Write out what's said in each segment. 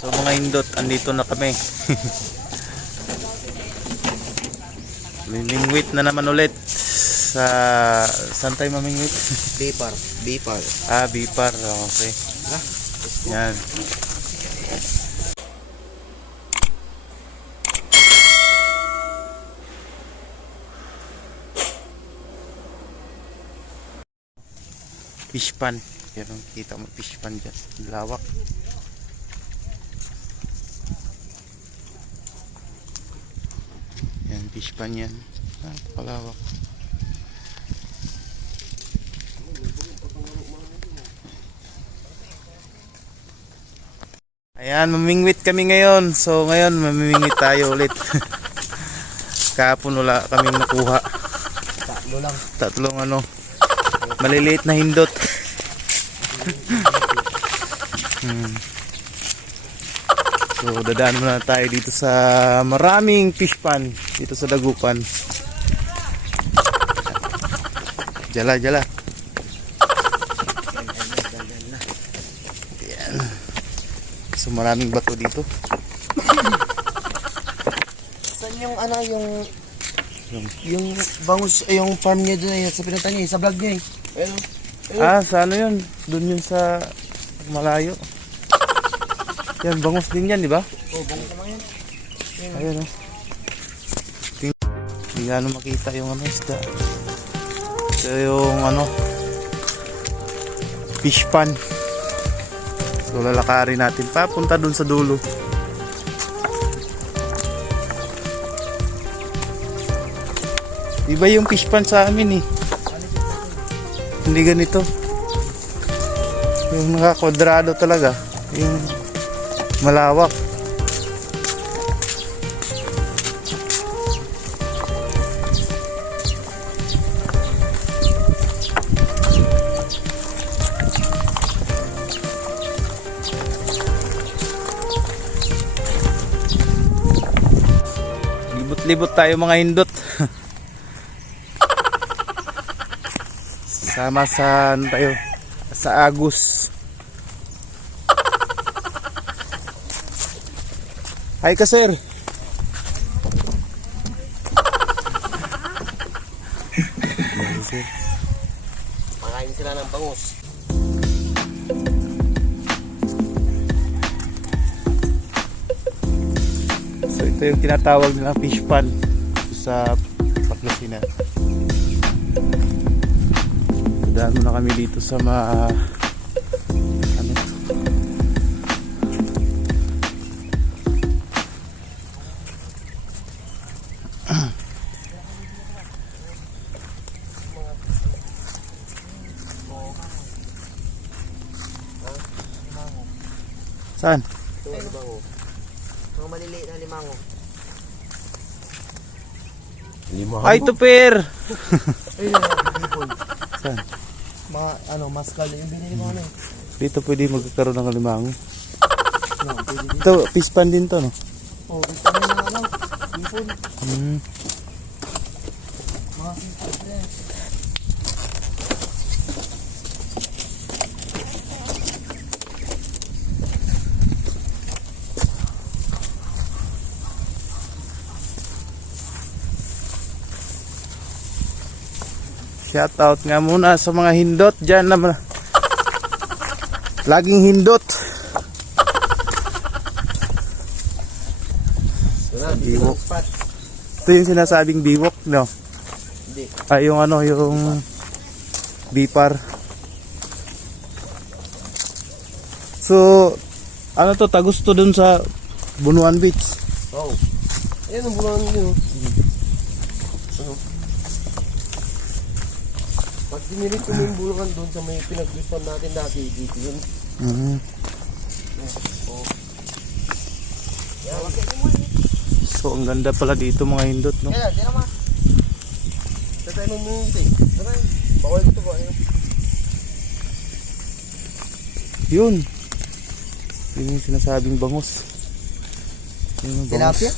So mga indot, andito na kami. Mimingwit na naman ulit sa saan tayo mamingwit? Bipar. Bipar. Ah, Bipar. Okay. Yan. Fish pan. Yan, kita mo fish pan dyan. Lawak. Yan, fish pan yan. Ah, palawak. Ayan, mamingwit kami ngayon. So ngayon, mamingwit tayo ulit. Kahapon wala kaming nakuha. Tatlo lang. Tatlong maliliit na hindot. So dadaan muna tayo dito sa maraming fish pan dito sa Dagupan. Jala. Ayan. So maraming bato dito. Saan yung yung bangus, yung farm niya doon sa pinunta niya, sa vlog niya eh. Ah, sa ano yun? Doon yun sa malayo. Yan, bangus din yan, di ba? Oh, bangus naman yan. Ayun o. Hindi nga makita yung isda. Ito yung fish pan. So lalakarin natin papunta dun sa dulo. Iba yung fish pan sa amin eh. Hindi ganito. Yung naka-kwadrado talaga. Yung malawak. Libot-libot tayo mga hindot. Sama sa tayo sa Agus. Hi ka sir. Makain sila ng bangus. So ito yung tinatawag nilang fish pan sa Pangasinan. Daan muna kami dito sa saan? Ito ang limango. Mga maliliit na limango. Ay, tupir! Ayun na, bipon. Saan? Mga maskal yung binili mo eh. Dito pwede magkakaroon ng alimango. No, pwede dito. Ito, fish pan din to, no? Oh, gusto mo yung bipon. Mga sipot na yan. Shoutout nga muna sa mga hindot dyan na laging hindot. Biwok. Ito yung sinasabing biwok, no? Hindi. Ay, yung yung Bipar. So, to, tagus to dun sa Bunuan Beach. Oh. Ayan ang bulangan nyo. Pag dinilit ko yung bulungan doon sa may pinag-respawn natin dati, dito yun. Oh. Yan. So, ang ganda pala dito mga hindot, no? Kaya, di naman. Sa tayo mamungit eh. Tara, bawal dito ba? Yun. Yun yung sinasabing bangus. Yun yung bangus. Tilapia?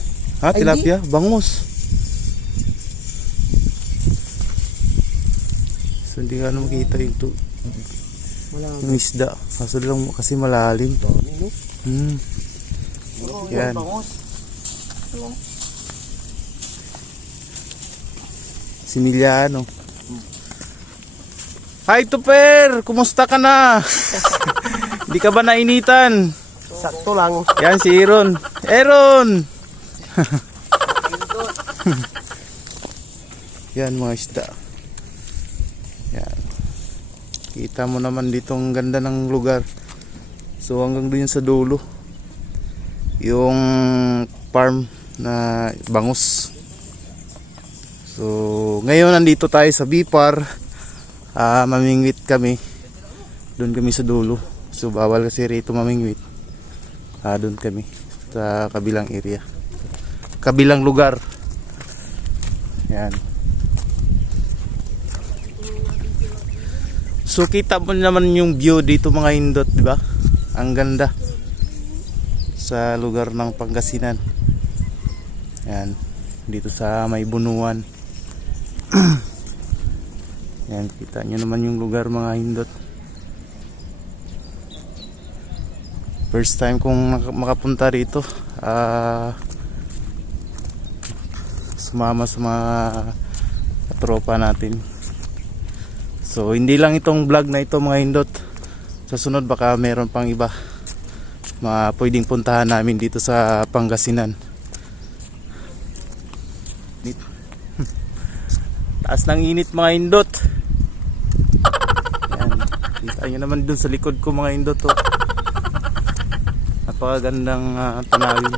Ha? Tilapia? Bangus. So hindi ka makita yung Wala. isda. Kaso lang kasi malalim. Dami, no? Yan. Sinilyano. Hi Tuper! Kumusta ka na? Hindi ka ba nainitan? Sakto lang. Yan si Aaron. Aaron! Yan mga isda. Yan. Kita mo naman dito ang ganda ng lugar. So hanggang doon sa dulo. Yung farm na bangus. So ngayon nandito tayo sa Bipar. Mamingwit kami. Doon kami sa dulo. So bawal kasi rito mamingwit. Doon kami sa kabilang area. Kabilang lugar. Yan. So kita mo naman yung view dito mga hindot, di ba? Ang ganda sa lugar ng Pangasinan. Yan, dito sa may Bunuan. Yan, kita nyo naman yung lugar mga hindot. First time kong makapunta rito. Sumama sa mga tropa natin. So hindi lang itong vlog na ito mga hindot. Sa sunod baka meron pang iba pwedeng puntahan namin dito sa Pangasinan. Taas ng init mga hindot. Yan. Kita nyo naman dun sa likod ko mga hindot. Oh. Napakagandang tanawin.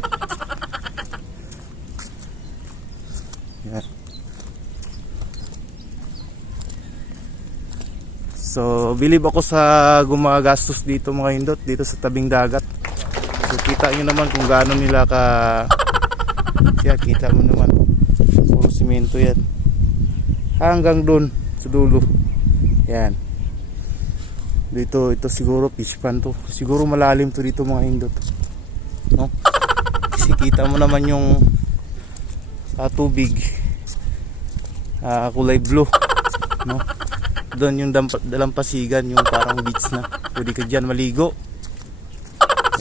Yan. So, believe ako sa gumagastos dito mga hindot, dito sa tabing dagat. So, kita nyo naman kung gaano nila kita mo naman. Puro simento yan. Hanggang doon, sa dulo. Yan. Dito, ito siguro fish pan to. Siguro malalim to dito mga hindot. No? Kasi kita mo naman yung tubig. Kulay blue. No? Doon yung dalampasigan, yung parang beach na. Pwede ka dyan maligo.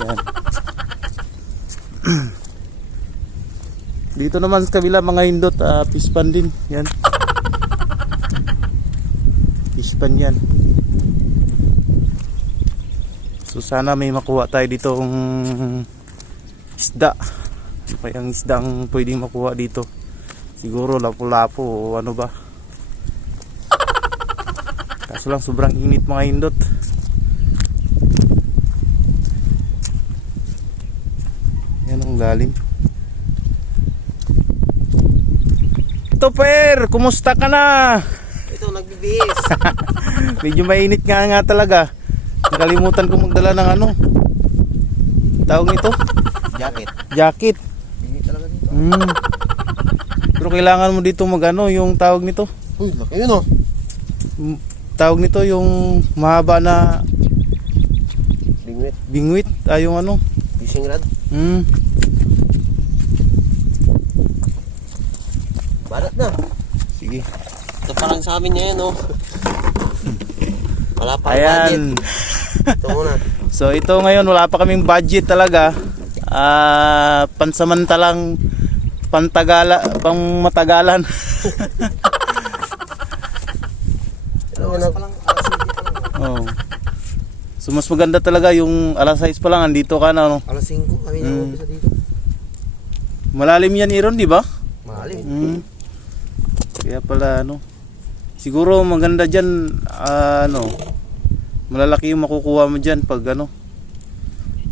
Yan. Dito naman sa kabila mga hindot, fish pan din. Yan. Fish pan yan. So sana may makuha tayo dito ng isda. Ano kayang isda ang pwedeng makuha dito? Siguro lapu-lapu o ano ba? Kaso lang sobrang init mga hindot. Yan ang lalim. Topper, kumusta ka na? Ito, nagbibihis. Medyo mainit nga talaga. Nakalimutan ko magdala ng ano. Tawag nito? Jacket. Jacket. Init talaga dito. Pero kailangan mo dito magano yung tawag nito. Uy, laki yun oh. Tawag nito yung mahaba na Bingwit. bingwit, yung ano. Fishing rod. Barat na. Sige. Ito parang sa amin niya yan oh. Wala pa budget. Ayan. Ito muna. So ito ngayon wala pa kaming budget talaga. Pansamantalang pangmatagalan. Oh. So mas maganda talaga yung alas 6 pa lang andito ka na, no? Alas 5 kami nag-umpisa dito. Malalim yan, Aaron, di ba? Malalim. Kaya pala ano. Siguro maganda diyan malalaki yung makukuha mo diyan pag ano.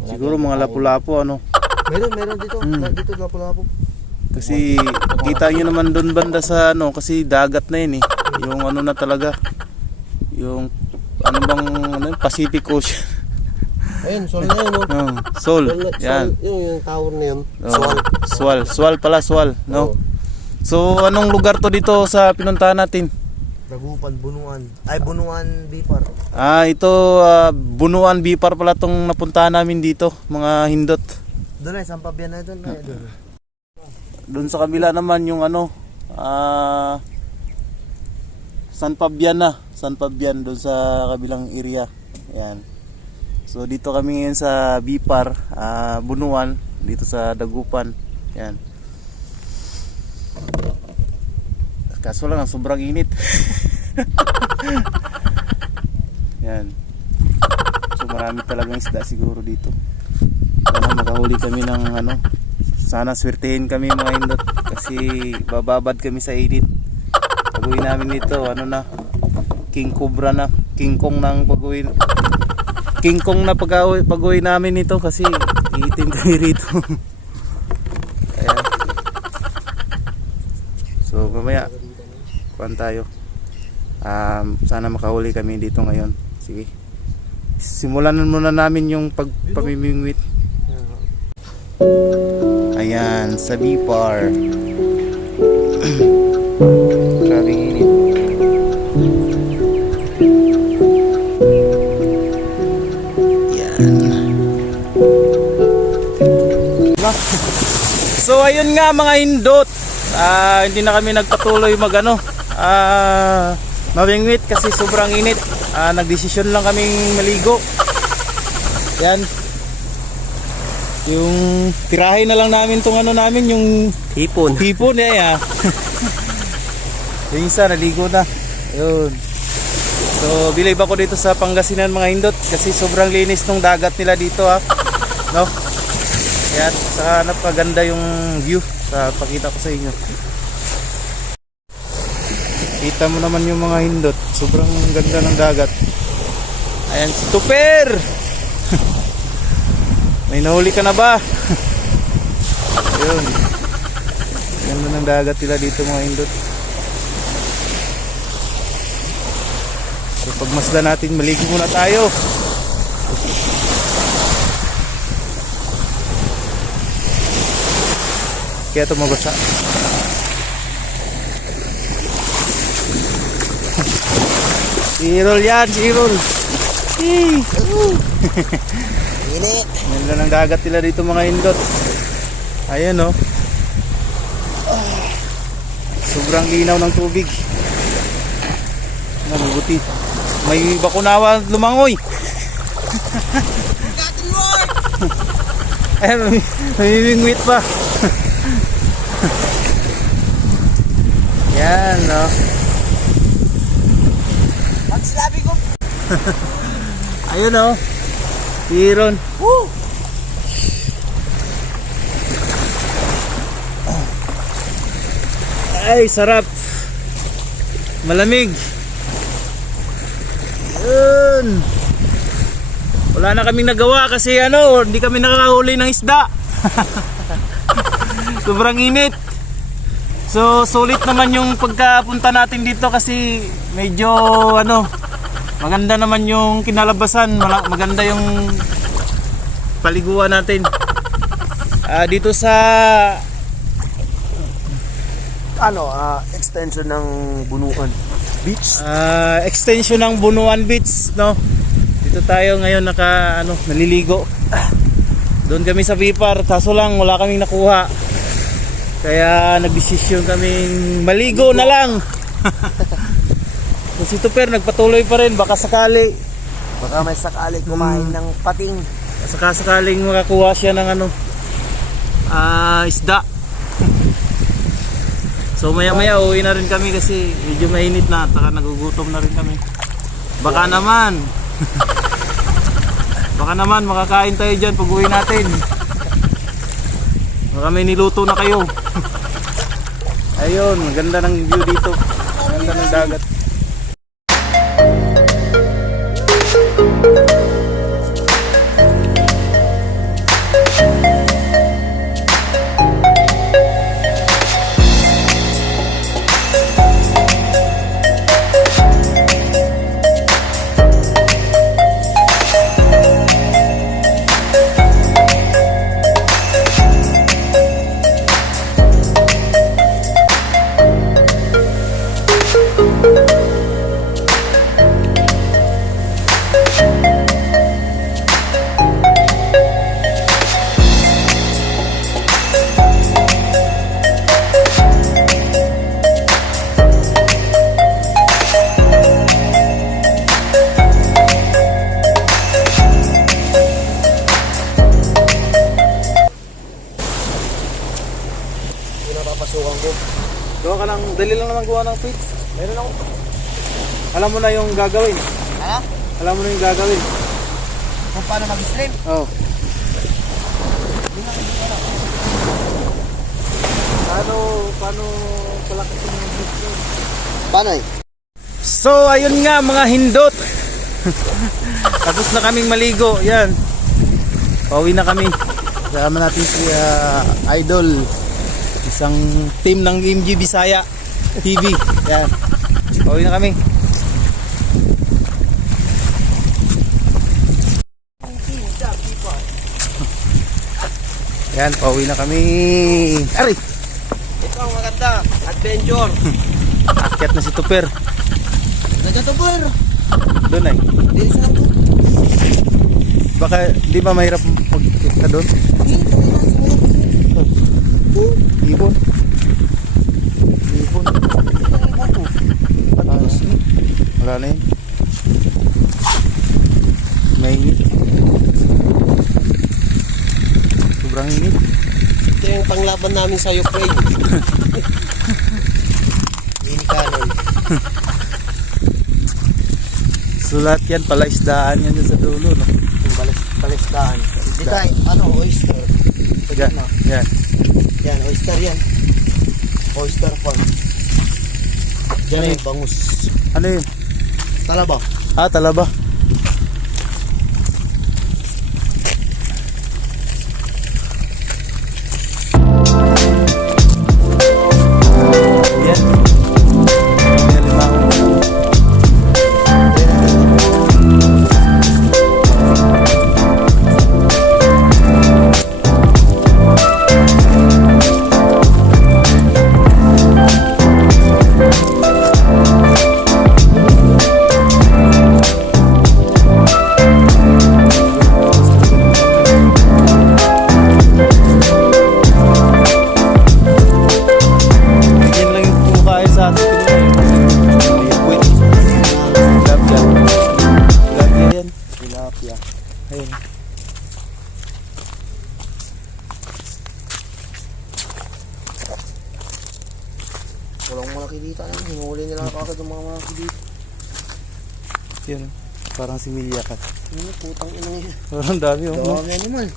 Siguro mga lapu-lapu ano. Meron dito. Dito lapu-lapu. Kasi kita niyo naman doon banda sa ano kasi dagat na yun eh. Yung ano na talaga. Yung ano bang Pacific Ocean. Ayun, sol na yun, no? Sol. Yan. Yung tower na yun. Swal pala, no? So, anong lugar to dito sa pinuntahan natin? Dagupan, Bunuan. Ay, Bunuan, Bipar. Ito, Bunuan, Bipar pala tong napuntahan namin dito, mga hindot. Doon ay, Sampabian na doon. Doon sa kabila naman yung ano, San Fabian doon sa kabilang area. Ayan. So dito kami ngayon sa Bipar, Bunuan, dito sa Dagupan. Yan. Kaso lang, sobrang init. Yan. So marami talagang isda siguro dito. Sana makahuli kami ng ano. Sana swertehin kami mga indot. Kasi bababad kami sa init. Pagawin namin ito, ano na, King Cobra na, King Kong ng pagawin. King Kong na pagawin namin ito kasi iitim kami rito. Ayan. So mamaya kuhan tayo. Sana makahuli kami dito ngayon. Sige. Simulan muna namin yung pagpamimingwit. Ayan, sa Bipar. Grabing init. So ayun nga mga hindot, hindi na kami nagpatuloy magano mawingwit kasi sobrang init. Nagdesisyon lang kaming maligo. Yan. Yung tirahin na lang namin tong ano namin, yung Hipon. hipon ya. Yung isa naligo na. Ayun. So bilib ako dito sa Pangasinan mga hindot kasi sobrang linis ng dagat nila dito no? Yan, saka napaganda yung view sa pakita ko sa inyo. Kita mo naman yung mga hindot, sobrang ganda ng dagat. Ayan, super! May nahuli ka na ba? Ayun. Ganda ng dagat nila dito mga hindot. So pagmasdan natin, maligo muna tayo. Kaya ito mabasa. Si-roll yan, si-roll. Init. Ganda ng dagat nila dito mga hindot. Ayan o. Sobrang linaw ng tubig. Mabuti. May bakunawa lumangoy. Ayan, may wingwit pa. Yan, no. Pag sinabi ko, Ayun, no. Iron. woo! Ay, sarap. Malamig. Yun. Wala na kaming nagawa kasi ano, hindi kami nakakahuli ng isda. Sobrang init. So sulit naman yung pagkapunta natin dito kasi medyo ano, maganda naman yung kinalabasan, maganda yung paliguan natin. Dito sa Extension ng Bunuan Beach. extension ng Bunuan Beach, no. Dito tayo ngayon naliligo. Doon kami sa Bipar, kaso lang wala kaming nakuha. Kaya nagdesisyon kaming maligo na lang. Si Tuper nagpatuloy pa rin, baka sakali. Baka may sakali kumain ng pating. Saka sakaling makakuha siya ng isda. So maya maya uwi na rin kami kasi medyo mainit na at saka nagugutom na rin kami. Baka naman makakain tayo dyan pag uwi natin. Baka may niluto na kayo. Ayun, maganda ng view dito. Maganda ng dagat. papapasukan ko. Gawa ka ng, dali lang naman gawa ng feeds. Meron ako. Alam mo na yung gagawin. Ano? Alam mo na yung gagawin. Kung paano mag-slim? Oh. Paano palakasin yung feeds yun? Paano eh? So, ayun nga mga hindot. Tapos na kaming maligo. Yan. Pauwi na kami. Kasama natin si Idol. Isang team ng MG Bisaya TV. Yan. Pauwi na kami. Yan, pauwi na kami. Aray! Ito ang maganda. Adventure. Akyat na si Tupper. Nagkatupur. Doon ay. Dito sa lang to. Baka di ba mahirap magkita doon? Ibon. Ibon. Wala na yun. Mainit. Sobrang init. Ito yung panglaban namin sa Ukraine. Mini cannon. So lahat yan, palaisdaan yan dyan sa dulo, no? Yung palisdaan. Dito ay, oyster. Yan, yan. Yan, oyster yan. Oyster farm. Diyan ay bangus. Ano yun? Talaba. Ah, talaba. Yan. Yan, limahon. Yan lang yung kumakain sa atin. Yung wait. Tilapia. Tilapia yan. Tilapia. Ayun. Walang malaki dito. Hinuli nila kakad yung mga malaki dito. Yan. Parang similya ka. Ano, putang ina yan. Parang dami oh. No? Dami naman.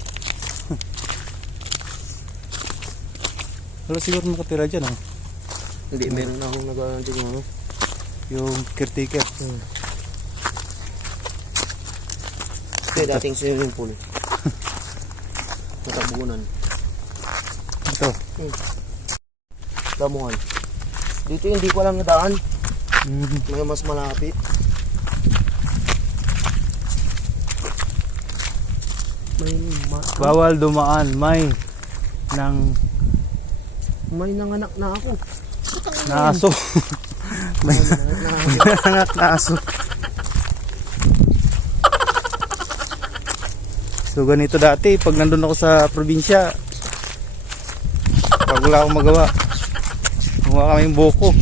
Wala siguro makatira dyan oh. Hindi, meron na akong nag-aanti yung ano. Yung caretaker. Ito, dating swimming pool. Natabunan. Ito. Damuhan. Dito hindi ko alam na daan. Mhm. May mas malapit. Bawal dumaan. May May nanganak na ako. naaso. May nanganak na aso. So ganito dati pag nandun ako sa probinsya, pag wala akong magawa, gumawa kami yung boko.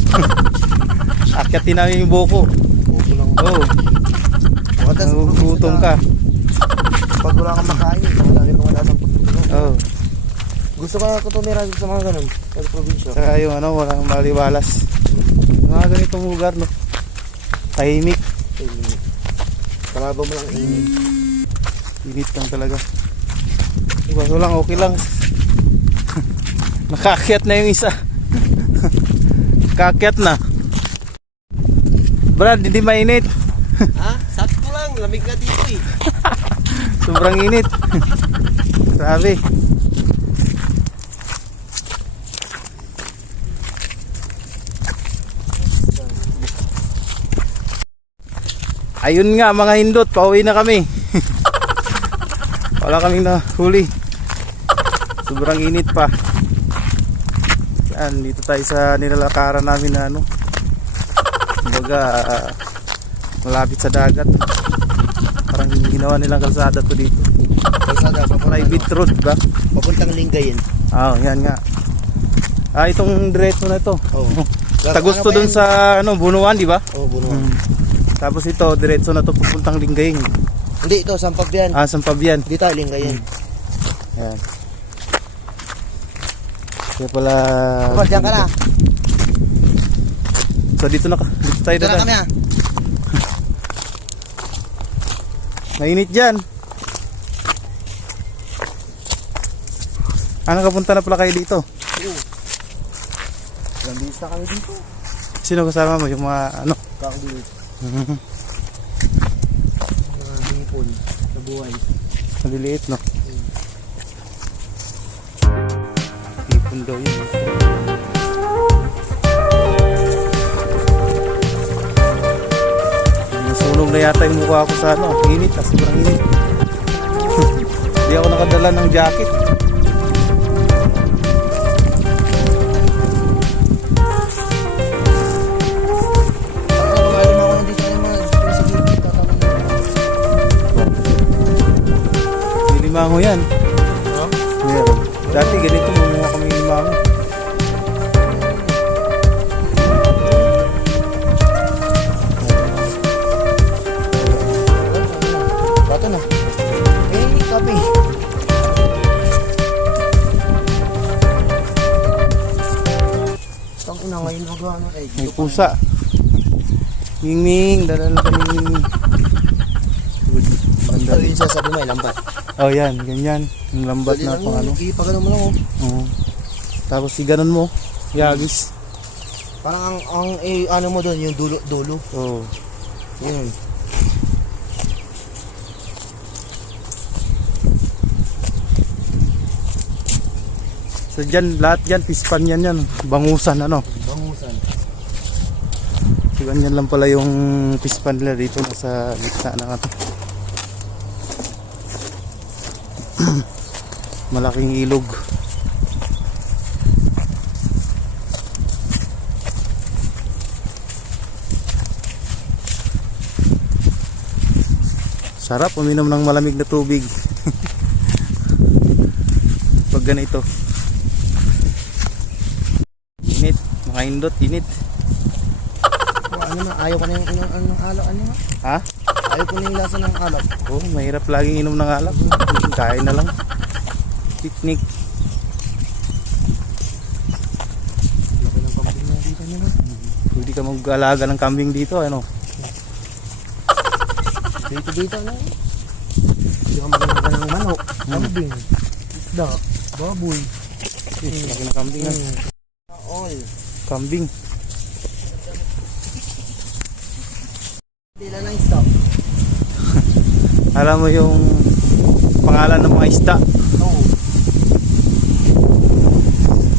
Akyatin namin yung boko. Buko lang. Oo. Maganda sa Nagugutom ka. Pag wala kang makain, madami pang wala ng pagtutulong. Oo. Gusto ko na tumira dito sa mga ganun. Sa probinsya. Saka yung ano, walang maliwalas. Mga ganitong lugar, no? Tahimik. Kalabaw mo lang init. Init lang talaga. Diba, so lang, okay lang. Nakaakyat na yung isa. Nakaakyat na. Brad, hindi mainit. Ha? Sakto lang. Lamig na dito eh. Sobrang init. Grabe. Ayun nga mga hindot, pauwi na kami. Wala kaming nahuli. Sobrang init pa. Yan, dito tayo sa nilalakaran namin na ano. Kumbaga, malapit sa dagat. Parang ginawa nilang kalsada to dito. Kalsada, Private road ba? papuntang Lingayen. Ah, yan nga. Ah, itong diretso na ito. Oo. Tagusto dun sa ano, Bunuan, di ba? Oo, Bunuan. Tapos ito, diretso na to pupuntang Lingayen. Hindi, ito, Sampagbian. Ah, Sampabian. Dito, Lingayen. Ayan. So Kaya pala... Kapag diyan ka na. So dito tayo Dito na dadaan. kami ah. Mainit dyan. Nakapunta na pala kayo dito? Ilang bilis na kami dito. Sino kasama mo? Yung mga ano? Kakabilis. Mga hipon na buhay. Maliliit, no? Hipon daw yun. Nasunog na yata yung mukha ko sa ano. Init, sobrang init. Hindi ako nakadala ng jacket. Limango yan. Huh? Meron. Dati ganito muna kami limango. Bato na. Kape. Tang ina ngayon mag-ano eh. May pusa. Ming, dala na kami. Ito yung sasabi mo, lambat. Oh yan, ganyan. Yung lambat na pang ano. Ipagano mo lang oh. Oo. Tapos iganon mo. Yagis. Parang ano mo doon, yung dulo. Oo. Yun. So dyan, lahat dyan, pispan yan. Bangusan ano. Bangusan. So ganyan lang pala yung pispan nila dito sa gitna na ano. Malaking ilog. Sarap uminom ng malamig na tubig. Pag ganito. Init, makaindot, init. Ano na, ayaw ko na yung alak. Ano nga? Ha? Ayaw ko na yung lasa ng alak. Oh, mahirap laging inom ng alak. Kain na lang. Picnic. Laki ng kambing na dito nyo na. Pwede ka mag-alaga ng kambing dito, ano? Dito ano? Hindi ka magalaga ng manok. Kambing. Isda. Baboy. Laki ng kambing na. All. Kambing. Hindi lang ng isda. Alam mo yung pangalan ng mga isda? Oo.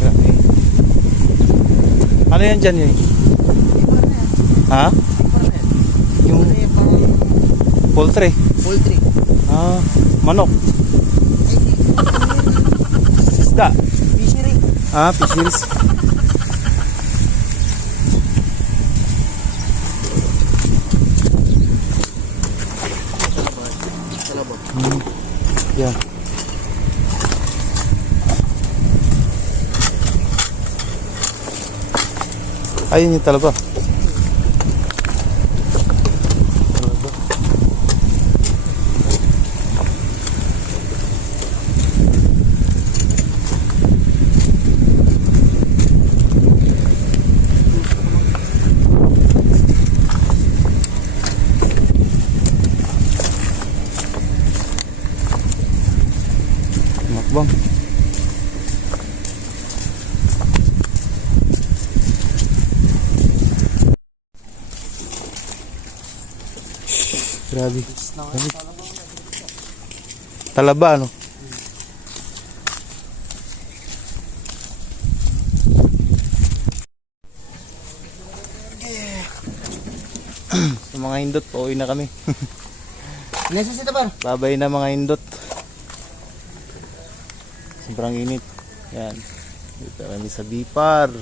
Grabe. Ano yan dyan yun? Ha? Yung poultry. Poultry. Ah, manok. Isda. Fishery. Ah, fisheries. Talaba. Yan. Ayun yung talaba. Talaba. Makbang. Grabe. Grabe. Talaba ano? Sa mga hindot, pauwi na kami. Necessita ba? Babay na mga hindot. Sobrang init. Yan. Dito kami sa Bipar.